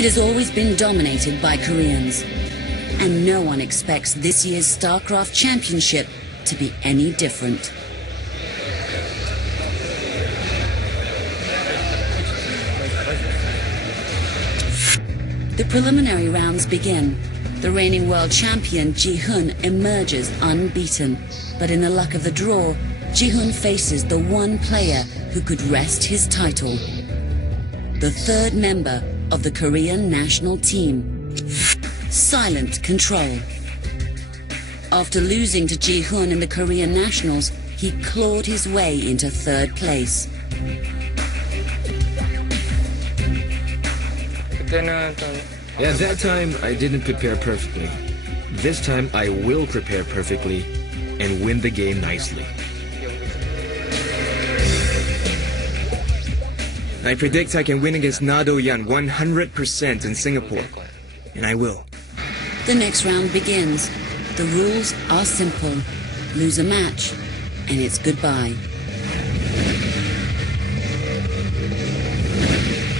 It has always been dominated by Koreans, and no one expects this year's Starcraft Championship to be any different. The preliminary rounds begin. The reigning world champion Ji-hoon emerges unbeaten, but in the luck of the draw, Ji-hoon faces the one player who could wrest his title. The third member of the Korean national team, Silent Control. After losing to Ji-hoon in the Korean nationals, he clawed his way into third place. At that time, I didn't prepare perfectly. This time, I will prepare perfectly and win the game nicely. I predict I can win against Nadoyan 100% in Singapore. And I will. The next round begins. The rules are simple. Lose a match, and it's goodbye.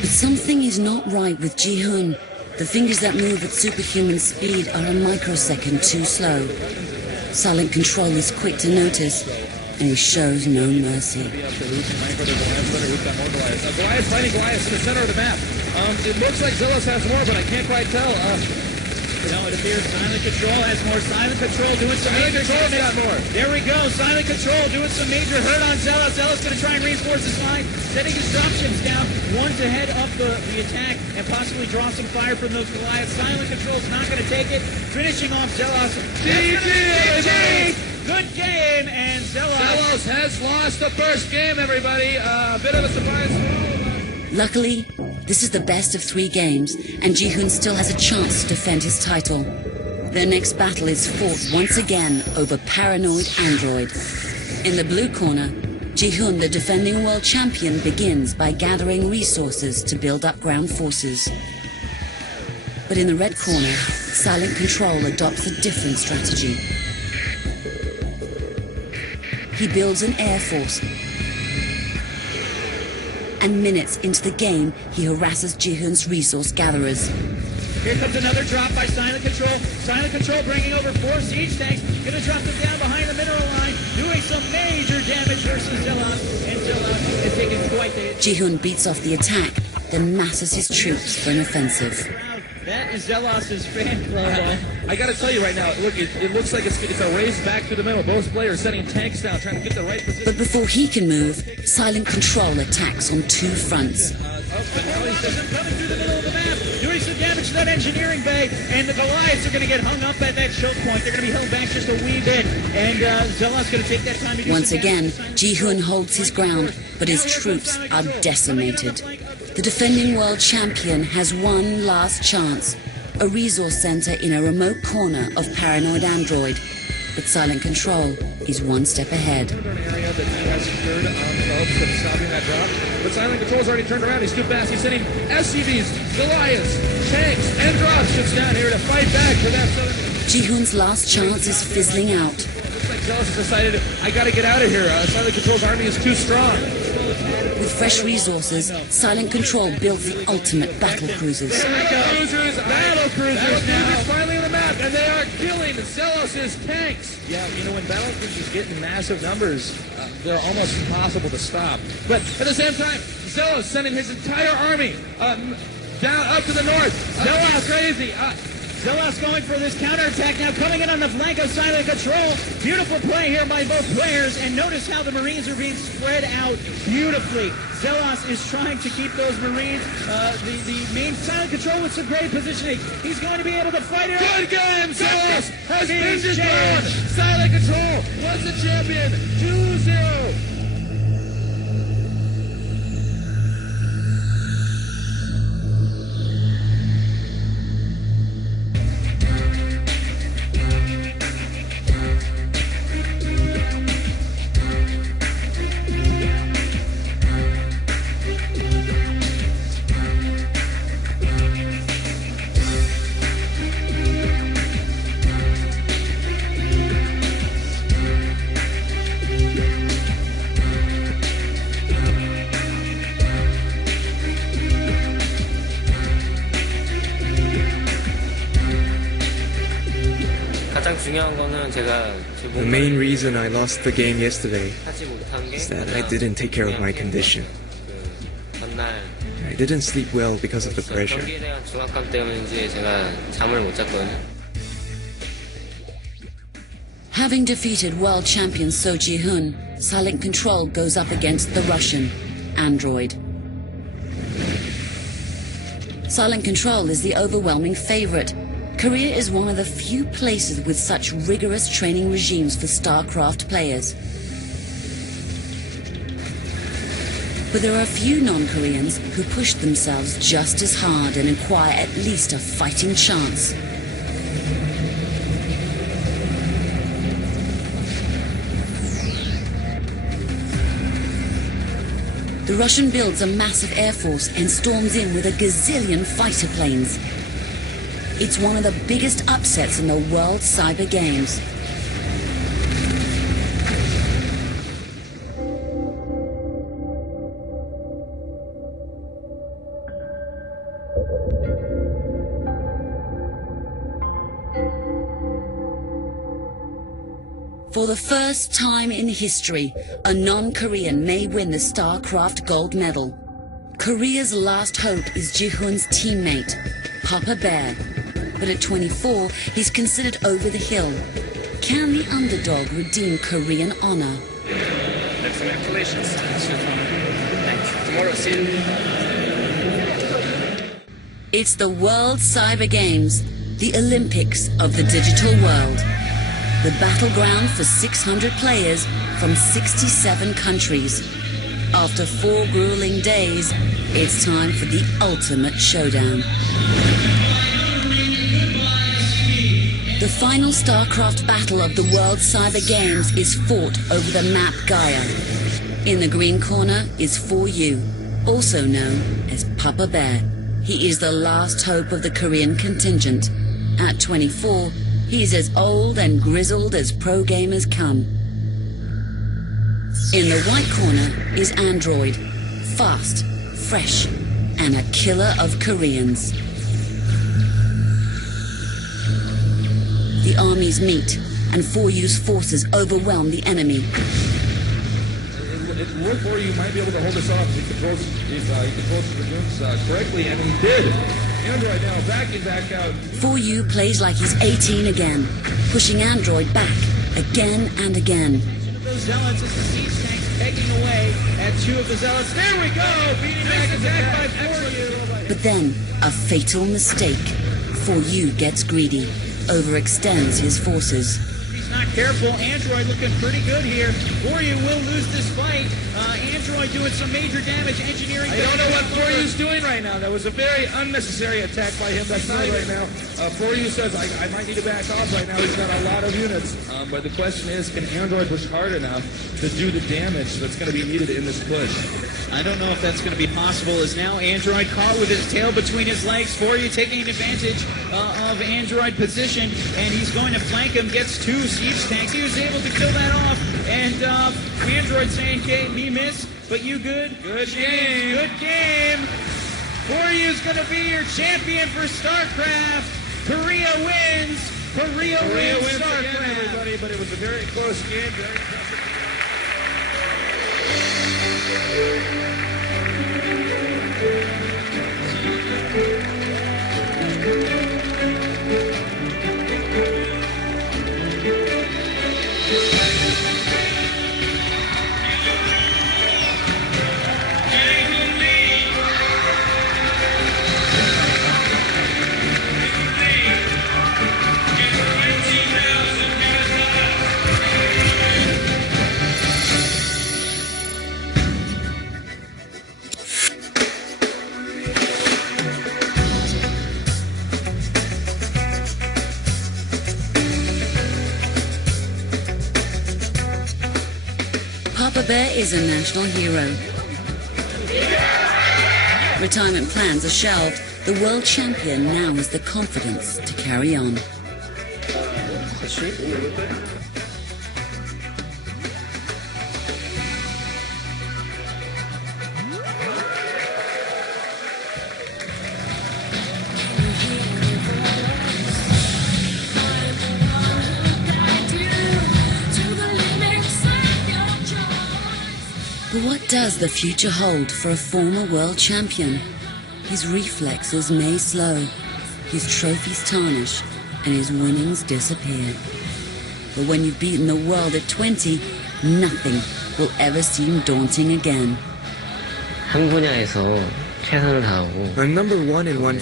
But something is not right with Ji-hoon. The fingers that move at superhuman speed are a microsecond too slow. Silent Control is quick to notice, and he shows no mercy. Goliath fighting Goliath in the center of the map. It looks like Zealous has more, but I can't quite tell. It appears Silent Control has more. Silent Control doing some major damage. More. There we go. Silent Control doing some major hurt on Zealous. Zealous going to try and reinforce his line, setting disruptions down. One to head up the attack and possibly draw some fire from those Goliaths. Silent Control's not going to take it. Finishing off Zealous. GG! Good game, and Zealous has lost the first game, everybody. A bit of a surprise. Luckily, this is the best of 3 games, and Ji-hoon still has a chance to defend his title. Their next battle is fought once again over Paranoid Android. In the blue corner, Ji-hoon, the defending world champion, begins by gathering resources to build up ground forces. But in the red corner, Silent Control adopts a different strategy. He builds an air force, and minutes into the game, he harasses Ji-hoon's resource gatherers. Here comes another drop by Silent Control. Silent Control bringing over 4 siege tanks. Going to drop them down behind the mineral line, doing some major damage versus Zealous. And Zealous is taking quite the hit. Ji-hoon beats off the attack, then masses his troops for an offensive. That is Zealous' fan club. I got to tell you right now, look, it looks like it's a race back to the middle. Both players setting tanks down, trying to get the right position. But before he can move, Silent Control attacks on 2 fronts. Coming through the middle of the map, doing some damage to that engineering bay, and the Goliaths are going to get hung up at that choke point. They're going to be held back just a wee bit, and Zealous going to take that time to do Once again, Ji-hoon holds his ground, but his troops are decimated. The defending world champion has one last chance, a resource center in a remote corner of Paranoid Android. But Silent Control is one step ahead. An area that he has secured on hopes of stopping that drop. But Silent Control's already turned around. He's too fast. He's sending SCVs, Goliaths, tanks, and dropships down here to fight back for that Southern. Ji-hoon's last chance is fizzling out. Looks like Zealous has decided, I got to get out of here. Silent Control's army is too strong. With fresh resources, Silent Control builds the ultimate battle cruisers. Battle cruisers now. Finally on the map, and they are killing Zealous' tanks. Yeah, you know, when battle cruisers get in massive numbers, they're almost impossible to stop. But at the same time, Zealous sending his entire army down up to the north. Zealous crazy. Zealous going for this counterattack now, coming in on the flank of Silent Control. Beautiful play here by both players, and notice how the Marines are being spread out beautifully. Zealous is trying to keep those Marines, the main Silent Control with some great positioning. He's going to be able to fight it out. Good game! Zealous has been destroyed! Silent Control was the champion! 2-0! The main reason I lost the game yesterday is that I didn't take care of my condition. I didn't sleep well because of the pressure. Having defeated world champion So Ji-hun, Silent Control goes up against the Russian, Android. Silent Control is the overwhelming favorite. Korea is one of the few places with such rigorous training regimes for Starcraft players. But there are a few non-Koreans who push themselves just as hard and acquire at least a fighting chance. The Russian builds a massive air force and storms in with a gazillion fighter planes. It's one of the biggest upsets in the World Cyber Games. For the first time in history, a non-Korean may win the Starcraft gold medal. Korea's last hope is Ji-hun's teammate, Papa Bear. But at 24, he's considered over the hill. Can the underdog redeem Korean honor? Congratulations. Tomorrow, see you. It's the World Cyber Games, the Olympics of the digital world. The battleground for 600 players from 67 countries. After 4 grueling days, it's time for the ultimate showdown. The final Starcraft battle of the World Cyber Games is fought over the map Gaia. In the green corner is 4U, also known as Papa Bear. He is the last hope of the Korean contingent. At 24, he's as old and grizzled as pro gamers come. In the white corner is Android, fast, fresh, and a killer of Koreans. The armies meet, and 4U's forces overwhelm the enemy. It looked for you might be able to hold this off if he controls the rooms correctly, and he did. Android now backing back out. 4U plays like he's 18 again, pushing Android back again and again. Those zealots as the siege tanks pegging away at 2 of the zealots. There we go! Beating back attack by 4U. But then, a fatal mistake. 4U gets greedy, overextends his forces. He's not careful. Android looking pretty good here. 4U will lose this fight. Android doing some major damage. Engineering. I don't know what 4U's doing right now. That was a very unnecessary attack by him. That's not right now. 4U says, I might need to back off right now. He's got a lot of units. But the question is, can Android push hard enough to do the damage that's going to be needed in this push? I don't know if that's going to be possible, as now Android caught with his tail between his legs. 4U taking advantage of Android position, and he's going to flank him, gets 2 siege tanks. He was able to kill that off, and Android saying, okay, me miss, but you good? Good game. Good game. 4U's going to be your champion for StarCraft. Korea wins. Korea wins StarCraft. Again, everybody, but it was a very close game. Very Papa Bear is a national hero. Retirement plans are shelved. The world champion now has the confidence to carry on. does the future hold for a former world champion? His reflexes may slow, his trophies tarnish, and his winnings disappear. But when you've beaten the world at 20, nothing will ever seem daunting again. 한 분야에서 최선을 다하고 I'm number one in one